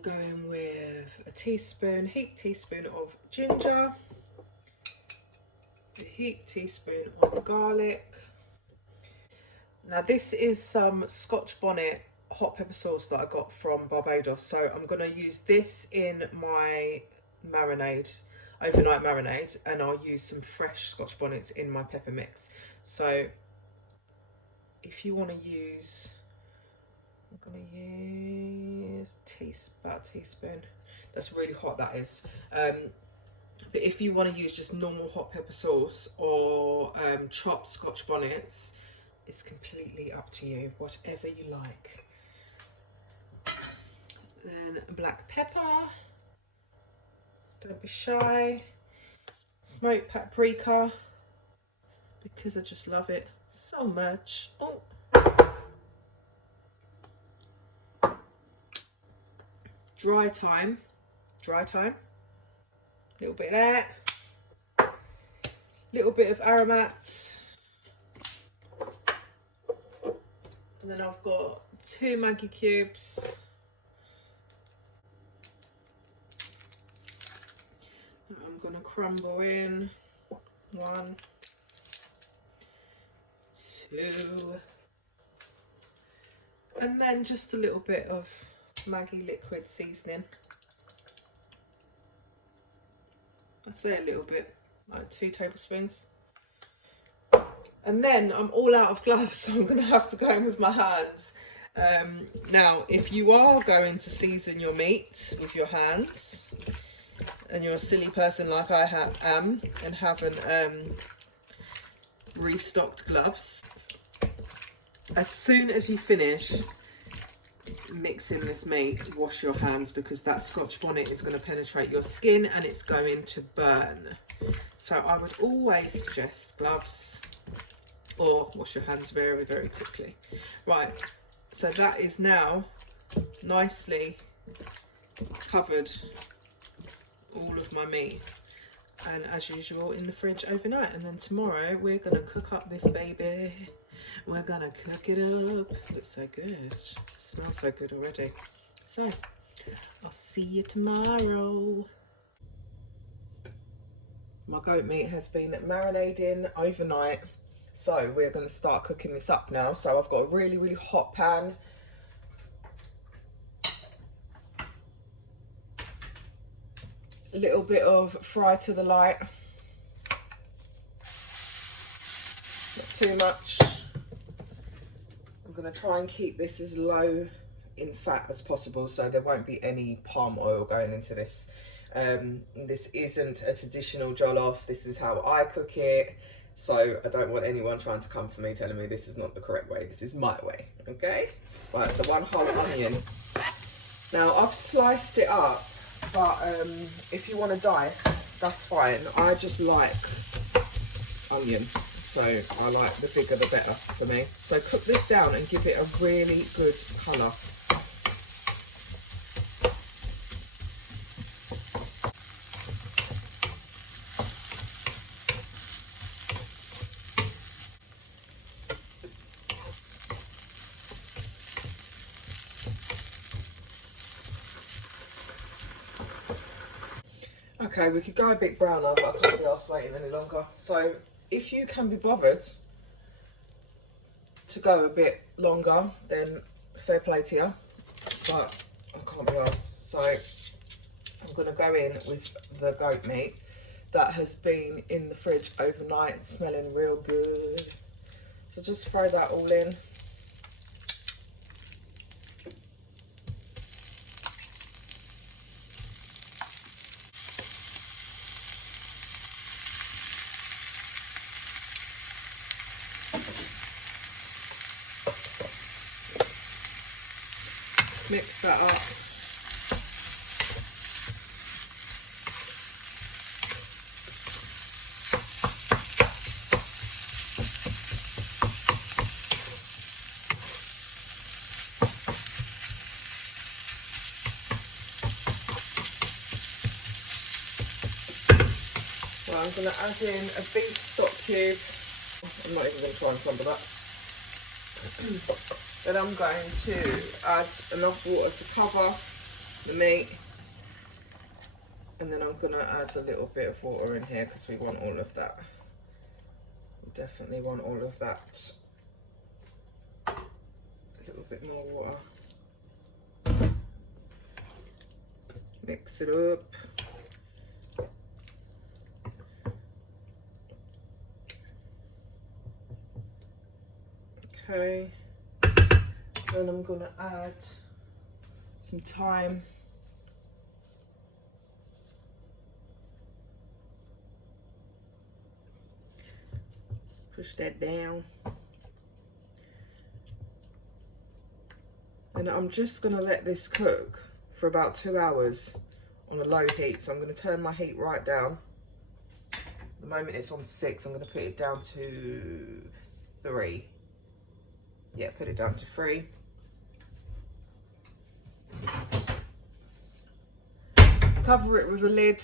we're going with a teaspoon, heaped teaspoon of ginger, a heaped teaspoon of garlic. Now this is some Scotch bonnet hot pepper sauce that I got from Barbados, so I'm going to use this in my marinade, overnight marinade, and I'll use some fresh Scotch bonnets in my pepper mix. So if you want to use, I'm going to use about a teaspoon. That's really hot, that is. But if you want to use just normal hot pepper sauce or chopped Scotch bonnets, it's completely up to you, whatever you like. Then black pepper, don't be shy. Smoked paprika, because I just love it so much. Oh. Dry thyme, little bit of that, little bit of aromat, and then I've got 2 Maggi cubes, that I'm going to crumble in. 1, 2, and then just a little bit of Maggi liquid seasoning. I say a little bit, like 2 tablespoons. And then I'm all out of gloves, so I'm going to have to go in with my hands. Now, if you are going to season your meat with your hands, and you're a silly person like I am and haven't restocked gloves, as soon as you finish mixing this meat, wash your hands, because that Scotch bonnet is going to penetrate your skin and it's going to burn. So I would always suggest gloves, or wash your hands very, very quickly. Right, so that is now nicely covered all of my meat, and as usual in the fridge overnight. And then tomorrow we're going to cook up this baby. We're going to cook it up. Looks so good. It smells so good already. So I'll see you tomorrow. My goat meat has been marinating overnight, so we're going to start cooking this up now. So I've got a really, really hot pan. A little bit of fry to the light, not too much. I'm going to try and keep this as low in fat as possible, so there won't be any palm oil going into this. This isn't a traditional jollof, this is how I cook it, so I don't want anyone trying to come for me telling me this is not the correct way. This is my way, okay? Right, so 1 whole onion. Now I've sliced it up, but if you want to dice, that's fine. I just like onion, so I like the bigger the better for me. So cook this down and give it a really good colour. Okay, we could go a bit browner, but I can't be arsed waiting any longer. So if you can be bothered to go a bit longer, then fair play to you, but I can't be arsed. So I'm going to go in with the goat meat that has been in the fridge overnight, smelling real good. So just throw that all in. Mix that up. Well, I'm going to add in a beef stock cube. I'm not even going to try and crumble that. Then I'm going to add enough water to cover the meat. And then I'm going to add a little bit of water in here because we want all of that. We definitely want all of that. A little bit more water. Mix it up. Okay. Then I'm going to add some thyme. Push that down. And I'm just going to let this cook for about 2 hours on a low heat. So I'm going to turn my heat right down. At the moment it's on 6, I'm going to put it down to 3. Yeah, put it down to 3. Cover it with a lid.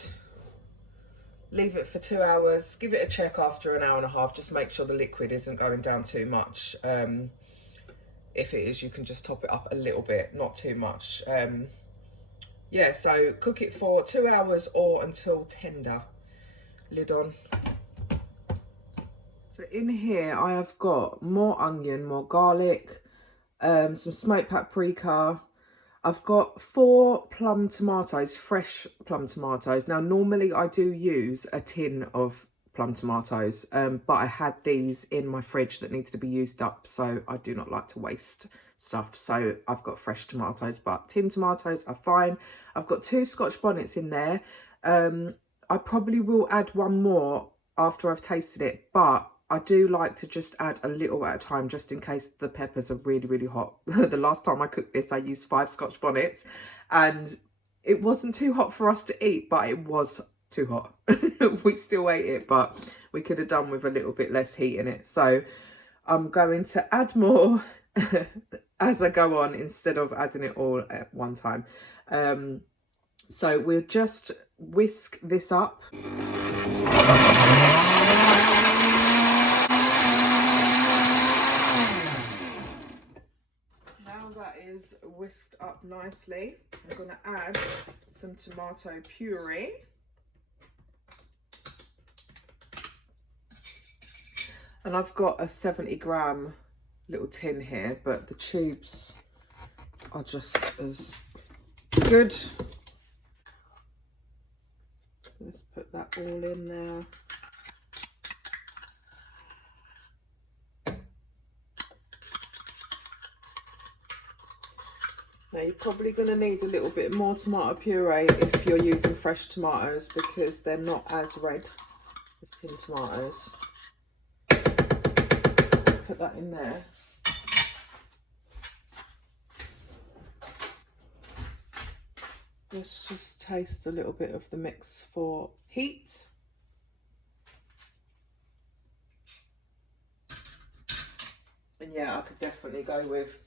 Leave it for 2 hours. Give it a check after an hour and a half. Just make sure the liquid isn't going down too much. If it is, you can just top it up a little bit, not too much. Yeah, so cook it for 2 hours or until tender. Lid on. So in here I have got more onion, more garlic, some smoked paprika. I've got 4 plum tomatoes, fresh plum tomatoes. Now, normally I do use a tin of plum tomatoes, but I had these in my fridge that needs to be used up, so I do not like to waste stuff. So I've got fresh tomatoes, but tin tomatoes are fine. I've got 2 scotch bonnets in there. I probably will add 1 more after I've tasted it, but I do like to just add a little at a time just in case the peppers are really, really hot. The last time I cooked this, I used 5 scotch bonnets and it wasn't too hot for us to eat, but it was too hot. We still ate it, but we could have done with a little bit less heat in it. So I'm going to add more as I go on instead of adding it all at one time. So we'll just whisk this up. That is whisked up nicely. I'm going to add some tomato puree. And I've got a 70-gram little tin here, but the tubes are just as good. Let's put that all in there. Now you're probably going to need a little bit more tomato puree if you're using fresh tomatoes because they're not as red as tin tomatoes. Let's put that in there. Let's just taste a little bit of the mix for heat. And yeah, I could definitely go with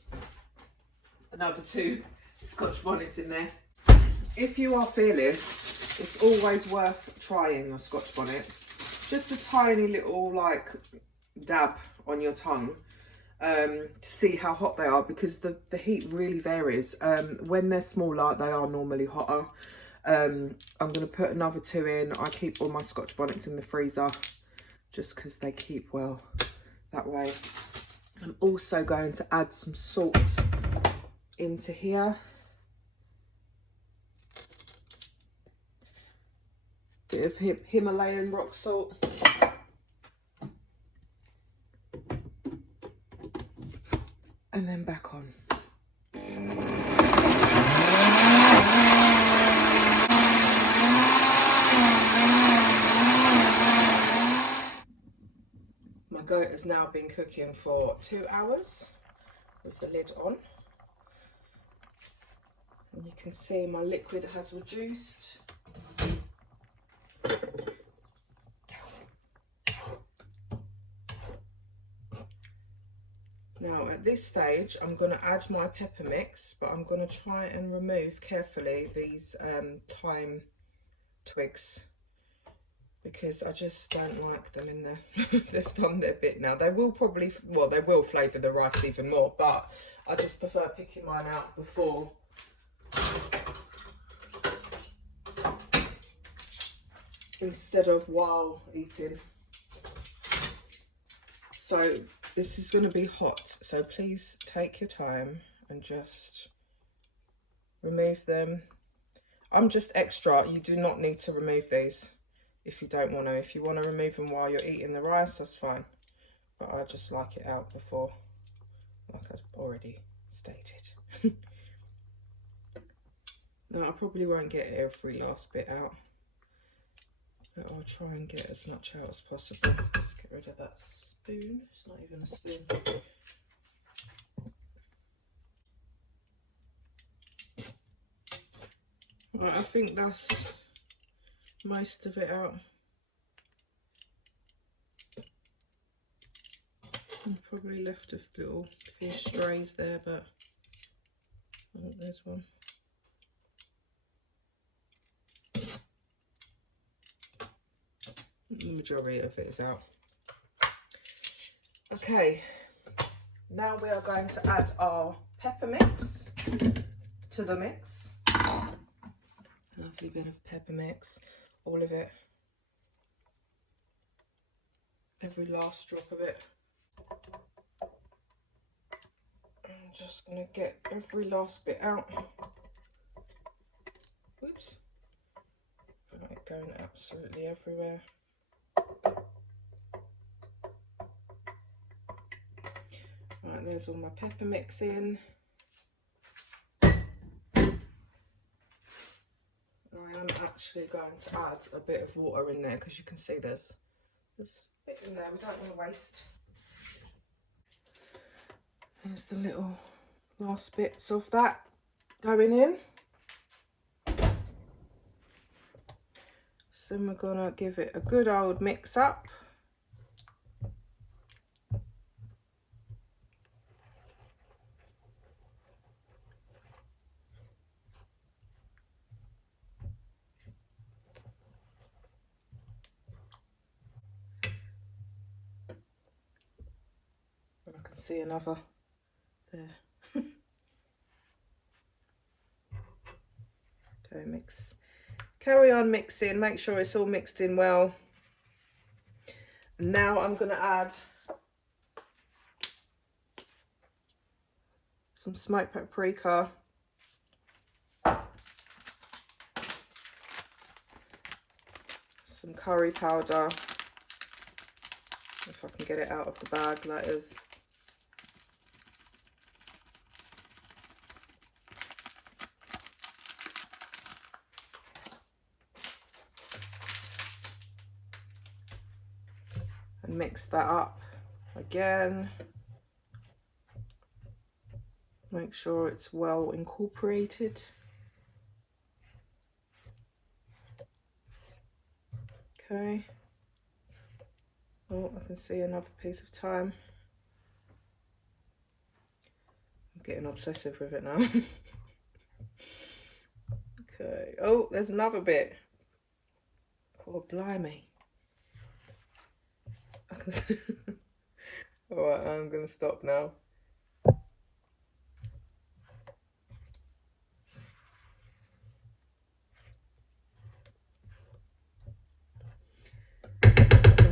another 2 scotch bonnets in there. If you are fearless, it's always worth trying your scotch bonnets. Just a tiny little like dab on your tongue to see how hot they are, because the heat really varies. When they're smaller, they are normally hotter. I'm going to put another 2 in. I keep all my scotch bonnets in the freezer just because they keep well that way. I'm also going to add some salt into here. Bit of Himalayan rock salt. And then back on. My goat has now been cooking for 2 hours with the lid on. And you can see my liquid has reduced. Now at this stage I'm going to add my pepper mix, but I'm going to try and remove carefully these thyme twigs because I just don't like them in there. They've done their bit now. They will probably, well, they will flavour the rice even more, but I just prefer picking mine out before instead of while eating. So this is going to be hot, so please take your time and just remove them. I'm just extra. You do not need to remove these if you don't want to. If you want to remove them while you're eating the rice, that's fine. But I just like it out before, like I've already stated. No, I probably won't get every last bit out, but I'll try and get as much out as possible. Let's get rid of that spoon. It's not even a spoon. Right, I think that's most of it out. I probably left a little few strays there, but oh, there's one. The majority of it is out. Okay, now we are going to add our pepper mix to the mix. Lovely bit of pepper mix, all of it, every last drop of it. I'm just going to get every last bit out. Oops. Right, going absolutely everywhere. Right, there's all my pepper mix in. I am actually going to add a bit of water in there because you can see there's a bit in there we don't want to waste. There's the little last bits of that going in. So we're gonna give it a good old mix up. I can see another there. Okay, mix. Carry on mixing, make sure it's all mixed in well. And now I'm going to add some smoked paprika, some curry powder, if I can get it out of the bag, that is. And mix that up again. Make sure it's well incorporated. Okay. Oh, I can see another piece of thyme. I'm getting obsessive with it now. Okay. Oh, there's another bit. Oh, blimey. I can see. Alright, I'm going to stop now.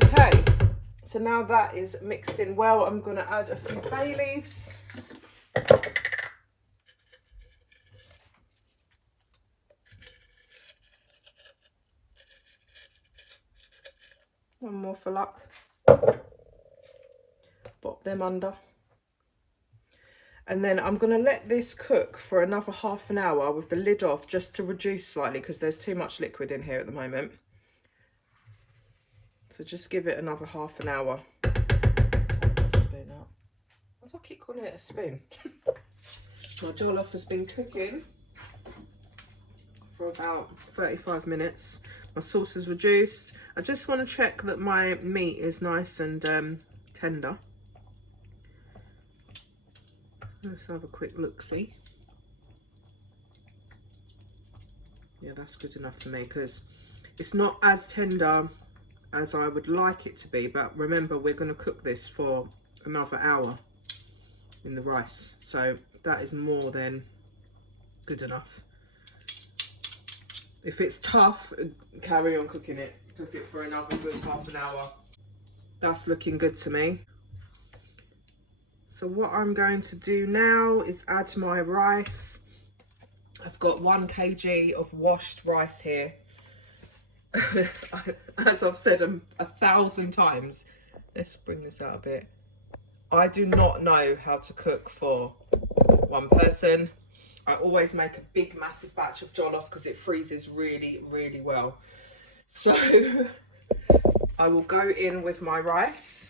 Okay, so now that is mixed in well, I'm going to add a few bay leaves. One more for luck. Pop them under. And then I'm going to let this cook for another half an hour with the lid off, just to reduce slightly because there's too much liquid in here at the moment. So just give it another half an hour. Take that spoon out. Why do I keep calling it a spoon? My jollof has been cooking for about 35 minutes. My sauce is reduced. I just want to check that my meat is nice and tender. Let's have a quick look-see. Yeah, that's good enough for me because it's not as tender as I would like it to be, but remember we're going to cook this for another hour in the rice, so that is more than good enough. If it's tough, carry on cooking it. Cook it for another good half an hour. That's looking good to me. So what I'm going to do now is add my rice. I've got 1 kg of washed rice here. As I've said 1,000 times, let's bring this out a bit. I do not know how to cook for one person. I always make a big massive batch of jollof because it freezes really, really well. So I will go in with my rice.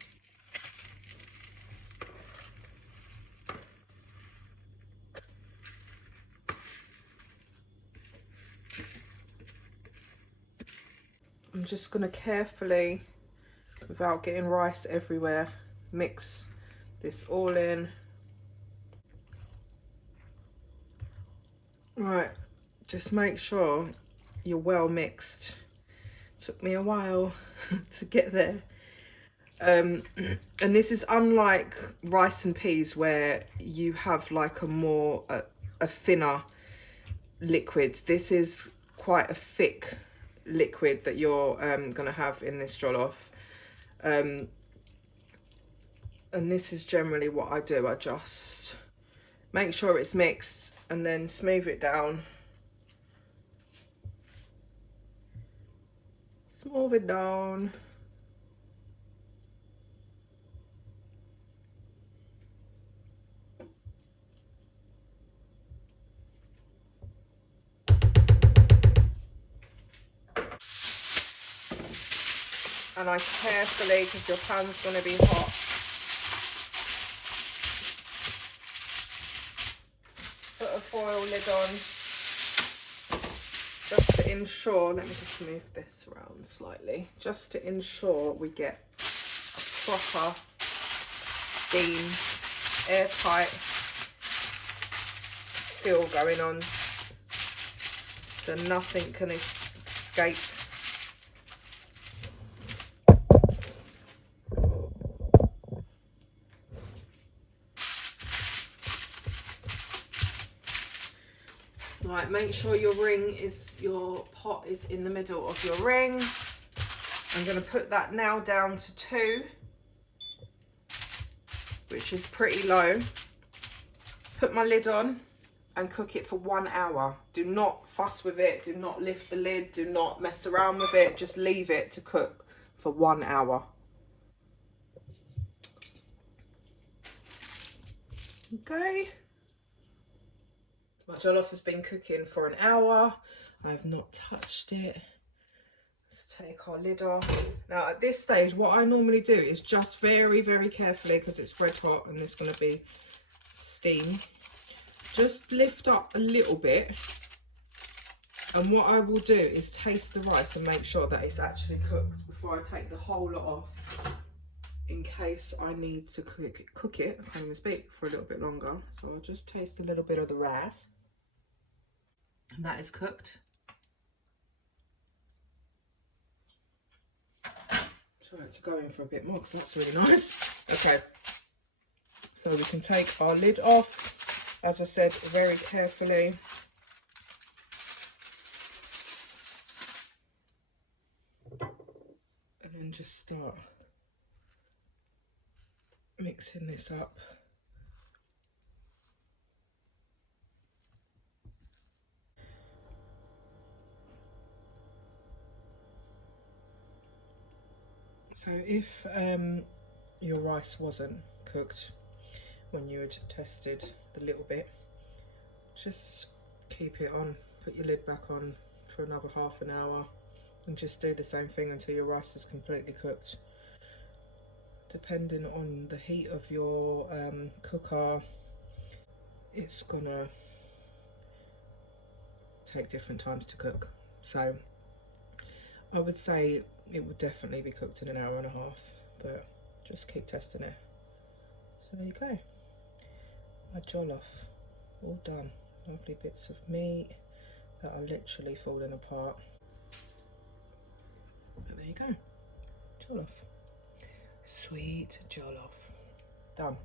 I'm just going to carefully, without getting rice everywhere, mix this all in. Right, just make sure you're well mixed. Took me a while to get there. And this is unlike rice and peas where you have like a thinner liquid. This is quite a thick liquid that you're gonna have in this jollof. And this is generally what I do. I just make sure it's mixed and then smooth it down. Smooth it down. And I carefully, because your pan's going to be hot, put a foil lid on, just to ensure, let me just move this around slightly, just to ensure we get a proper steam, airtight seal going on, so nothing can escape. Right, make sure your pot is in the middle of your ring. I'm going to put that now down to 2, which is pretty low. Put my lid on and cook it for 1 hour. Do not fuss with it. Do not lift the lid. Do not mess around with it. Just leave it to cook for 1 hour. Okay. My jollof has been cooking for an hour. I've not touched it. Let's take our lid off. Now at this stage, what I normally do is just very, very carefully, because it's red hot and there's going to be steam, just lift up a little bit. And what I will do is taste the rice and make sure that it's actually cooked before I take the whole lot off, in case I need to cook it, I can't even speak, for a little bit longer. So I'll just taste a little bit of the rice. And that is cooked. So I had to go in for a bit more because that's really nice. Okay, so we can take our lid off, as I said, very carefully. And then just start mixing this up. So if your rice wasn't cooked when you had tested the little bit, just keep it on, put your lid back on for another half an hour and just do the same thing until your rice is completely cooked. Depending on the heat of your cooker, it's gonna take different times to cook. So I would say it would definitely be cooked in an hour and a half, but just keep testing it. So there you go, my jollof all done. Lovely bits of meat that are literally falling apart. But there you go, jollof, sweet jollof, done.